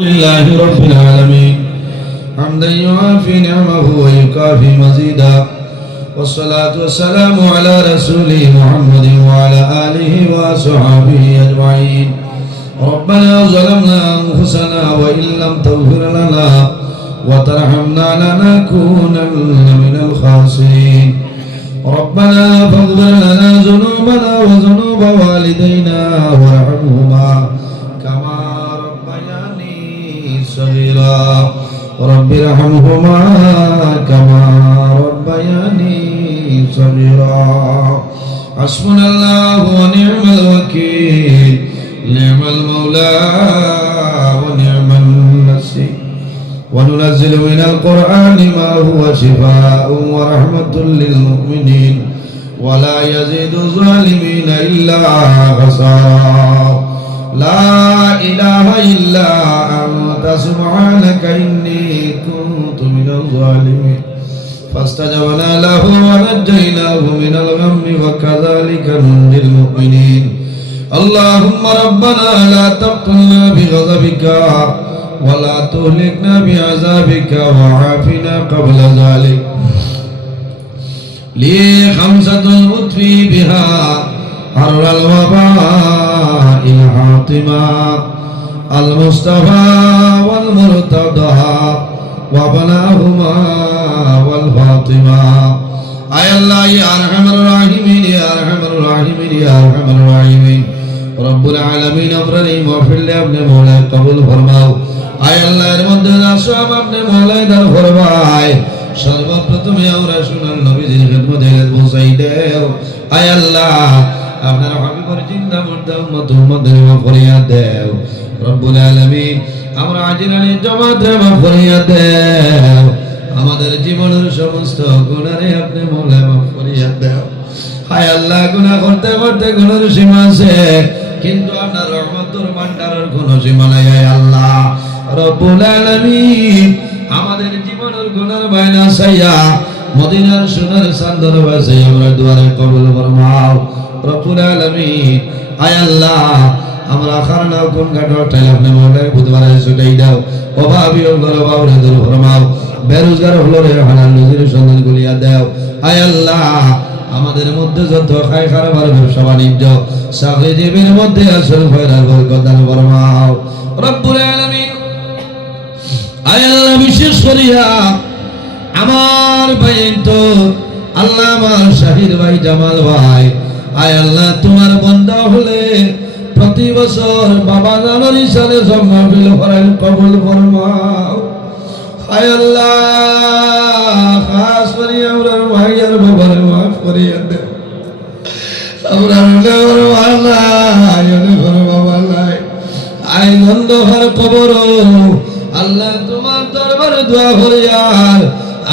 لله رب العالمين حمدا يوافي نعمه ويكافي مزيدا والصلاة والسلام على رسوله محمد وعلى آله وصحبه أجمعين. ربنا ظلمنا أنفسنا وإن لم تغفر لنا وترحمنا لنكونن من الخاسرين. ربنا فاغفر لنا ذنوبنا وذنوب والدينا وارحمهما كما ربياني صغيرا رب ارحمهما كما ربياني صغيرا. حسبنا الله ونعم الوكيل نعم المولى ونعم النصير. وننزل من القرآن ما هو شفاء ورحمة للمؤمنين ولا يزيد الظالمين إلا خسارا. لا إله إلا أنت سبحانك إني كنت من الظالمين. فاستجبنا له ونجيناه من الغم وكذلك ننجي المؤمنين. اللهم ربنا لا تقتلنا بغضبك ولا تهلكنا بعذابك وعافنا قبل ذلك. لي خمسة أطفي بها حر الوباء الحاطمة المصطفى والمرتضى وبناهما والفاطمة. أي الله يا أرحم الراحمين يا أرحم الراحمين يا أرحم الراحمين رب العالمين أفرني مغفر لي अपने मौला कबूल फरमाओ. आय अल्लाह এর মধ্যে আসব আপনি মওলাই দান ফরমায়. সর্বপ্রথমে আমরা সুনান নবীজির খিদমতে হাত পৌঁছাই দেও. আয় আল্লাহ আপনার হাবিবের জিন্দা মুর্দা উম্মতের মাফ করিয়া দেও রব্বুল আলামিন. আমরা আজিলানি জামাতে মাফ করিয়া দেও. আমাদের জীবনের সমস্ত গুনাহে আপনি মওলা মাফ করিয়া দেও. আয় আল্লাহ গুনাহ করতে করতে গুনাহের সীমা আছে কিন্তু আপনার রহমতের ভান্ডারের কোনো সীমা নাই. আয় আল্লাহ রব্বুল আলামিন আমাদের জীবনের গুনার বাইনা সাইয়া মদিনার সোনার চাঁদের বাসে আমরা দুয়ারে কবুল ফরমাও রব্বুল আলামিন. আয় আল্লাহ আমরা খারনা কোন কাটর টাইল আপনি মওলা বুধবারে ছুটাই দাও. অভাবী ও গরবাউরে দূর ফরমাও. বেরোজগার হলো রে হালাল রুজির সন্ধান করিয়া দাও. আয় আল্লাহ আমাদের মধ্যে যত খায় খারাপ ব্যবসা বাণিজ্য চাকরিজীবীর মধ্যে আসল ফয়রার বরকত দান ফরমাও রব্বুল আলামিন. আয় আল্লাহ বিশেষ করিয়া আমার ভাই তো আল্লাহ আমার শাহিদ ভাই জামাল ভাই. আয় আল্লাহ তোমার বান্দা হলে প্রতি বছর বাবা জানার সাথে সব মাহফিল করার কবুল ফরমাও. আয় আল্লাহ খাস করে আমরা ভাইয়ের বাবার মাফ করিয়া দেও. আমরা ওর আল্লাহ ওর বাবা নাই আয় গন্ধর কবর আল্লাহ তোমার দরবারে দোয়া করিয়ার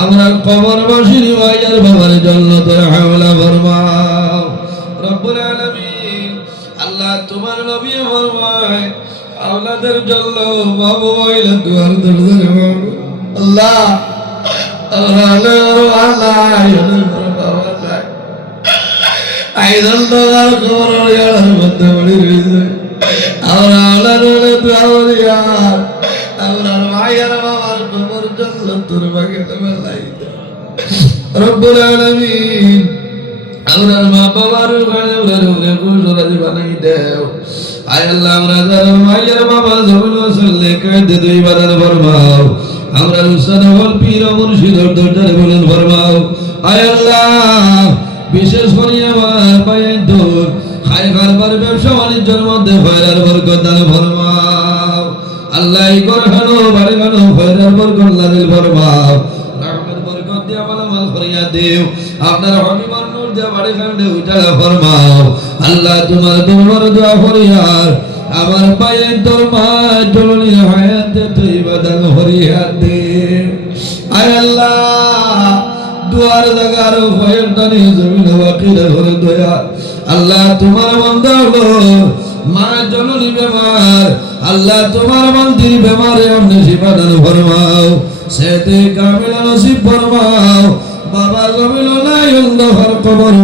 আমরা কবরবাসীর ভাইয়ের বাবার জান্নাতের হাওলা ফরমাও রব্বুল আলামিন. আল্লাহ তোমার নবী ফরমায় আওলাদের জন্য বাবু ভাইলা দুয়ার দরজায় আল্লাহ আইদল দোয়ার খবর ইয়ার মধ্যে বলি রইছে আমরা আল্লাহর দোয়া করিয়ার আমরা ভাইয়ের বাবার কবর জান্নাতের বাগানে বানাই দাও রব্বুল আলামিন. আমরা মা বাবার ঘরে ঘরে কুশলাদি বানাই দাও. আয় আল্লাহ আমরা যারা ভাইয়ের বাবা জমিন ওসলে কাঁদে দুই বাদান ফরমাও. আমরা উস্তাদ হল পীর মুর্শিদের দরজারে বলেন ফরমাও. আয় আল্লাহ বিশেষ করে আমার ভাইয়ের দোর খায় কারবার ব্যবসা বাণিজ্যের মধ্যে ফয়রার বরকত দান ফরমাও. আল্লাহ এই ঘর খানো বাড়ি খানো ফয়রার বরকত নাযিল ফরমাও. রহমত বরকত দিয়ে মালামাল করিয়া দেও. আপনার হাবিবার নূর দিয়ে বাড়ি খান্ডে উঠালা ফরমাও. আল্লাহ তোমার দরবার দোয়া করিয়ার আমার পায়ের তোর মা জননী হায়াতে তৈবা দান করিয়া দেও. আয় আল্লাহ দুয়ার জাগার ভয়ের টানি জমিন ওয়াকিলে ঘরে দয়া. আল্লাহ তোমার বান্দা হলো মা জননী বেমার. আল্লাহ তোমার বান্দির বেমারে আপনি শিফা দান ফরমাও. সেতে কামিলা নসিব ফরমাও. বাবা জমিল নাই অন্ধকার কবর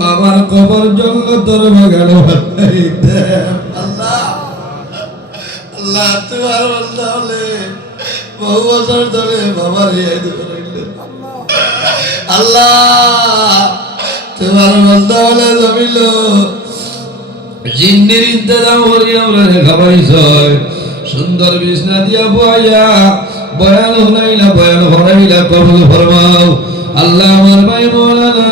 বাবার কবর জন্নতের বাগানে বানাই দেও. আল্লাহ আল্লাহ তোমার বন্ধা হলে বহু বছর ধরে বাবার ইয়ে দেবে আল্লাহ তোমার বন্ধা হলে জমিল জিন্দির ইন্তজাম করি আমরা খাবাইছ সুন্দর বিছনা দিয়া বয়া বয়ান হলাইলা বয়ান হরাইলা কবুল ফরমাও আল্লাহ আমার ভাই মৌলানা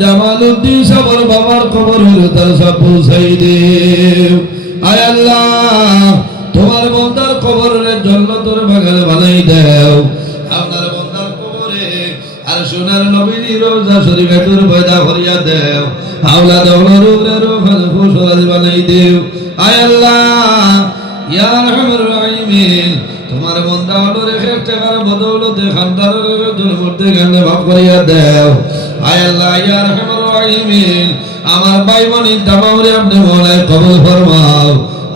জামালউদ্দিন সাহেবের বাবার কবর হলো তার সব পৌঁছাই দেও আয় আল্লাহ তোমার বন্দার কবরের জান্নাতের বাগান বানাই দাও আপনার বন্দার কবরে আর সোনার নবীর রওজা শরীফে তোর পয়দা করিয়া দেও হাওলা দৌলার উপরে রোফাল ফুসরাজ বানাই দেও আয় আল্লাহ ইয়া আরহামার রাহিমিন তোমার বন্দা হলো রেখে টাকার বদৌলতে খানদারের দুর্মূর্তি গানে মাফ করিয়া দেও আয় আল্লাহ ইয়া আরহামার রাহিমিন আমার ভাই বোন তামামরে আপনি মওলায় কবুল ফরমাও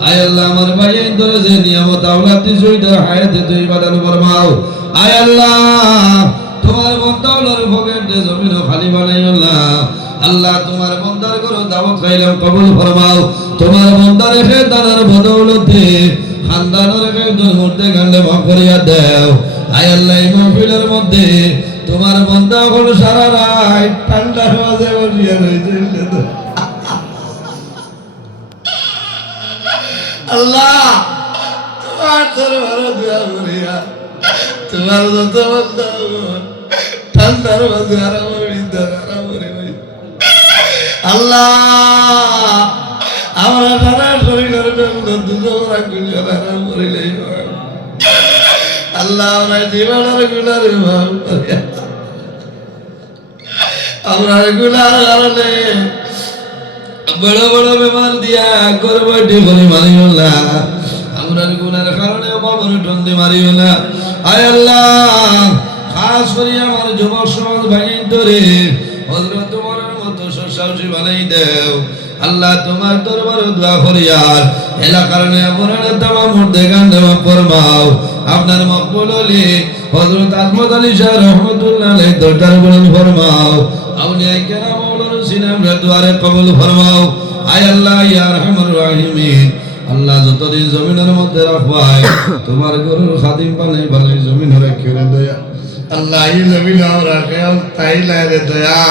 আয় আল্লাহ আমার ভাই ধরে যে নিয়ামত আওলাদ দিছইটা হায়াতে তুই বাদান ফরমাও আয় আল্লাহ তোমার বন্দা হলো পকেটে জমিন খালি বানাইও না আল্লাহ তোমার বন্দার করো দাওয়াত খাইলাম কবুল ফরমাও তোমার বন্দার রেখে দানার বদৌলতে খানদানের একজন মধ্যে গান্ডে মাফ করিয়া দেও আয় আল্লাহ এই মাহফিলের মধ্যে তোমার বন্দা হলো সারা রাত ঠান্ডার মাঝে বসিয়া রয়েছে আল্লাহ তোমার দরবারে দোয়া করিয়া তোমার যত বন্ধা ঠান্ডার মাঝে আরাম করে আল্লাহ আমরা সারা শরীরের দুজোরা গুলিয়ার আরাম করিলে আল্লাহ আমরা জীবনের গুলারে ভাব করিয়া আমরা গুলার কারণে বড় বড় বেমার দিয়া করবটি করে মারিও না আমরা গুনার কারণে বাবর টন্দি মারিও না আয় আল্লাহ খাস করে আমার যুবক সমাজ ভাঙিন ধরে হযরত তোমার মতো সাহসী বানাই দেও আল্লাহ তোমার দরবারে দোয়া করি আর এলাকার নেবরানে তামাম মুর্দে গান্ডে মাফ ফরমাও আপনার মকবুল হলে হযরত আহমদ আলী শাহ রহমাতুল্লাহ আলাইহি দরবার কবুল ফরমাও আউলিয়া কেরাম মাওলানা সিনাম দুয়ারে কবুল ফরমাও আয় আল্লাহ ইয়া আরহামার রাহিমিন আল্লাহ যতদিন জমিনের মধ্যে রাখবাই তোমার গরুর খাদিম বানাই বানাই জমিন রাখিও দয়া আল্লাহ এই জমিন আমরা কেউ তাই লাগে দয়া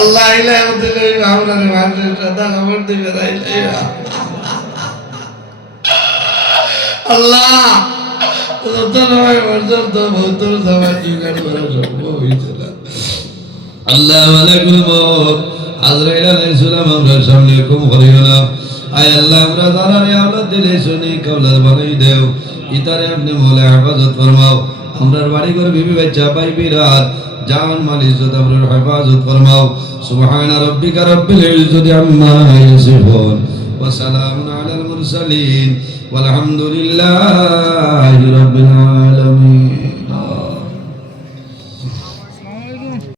আল্লাহ ইলা দিলে আমরা মানুষের সাদা খবর দিবে রাইলে আল্লাহ যত নয় বছর তো বহুত সময় জীবন করা সম্ভব হয়েছিল আল্লাহ মালাকুল মউত আজরাইল আলাইহিস সালাম আমরা সামনে হুকুম করিও না আয় আল্লাহ আমরা যারা আওলাদ দিলে শুনি কওলাদ বানাই দেও ইতারে আপনি মওলা হেফাজত ফরমাও আমরার বাড়ি ঘর বিবি বাচ্চা ভাই বিরাত জান মাল ইজ্জত আবরুর হেফাজত ফরমাও সুবহান রাব্বিকা রাব্বিল ইজ্জতি আম্মা ইয়াসিফুন ওয়া সালামুন আলাল মুরসালিন ওয়াল হামদুলিল্লাহি রাব্বিল আলামিন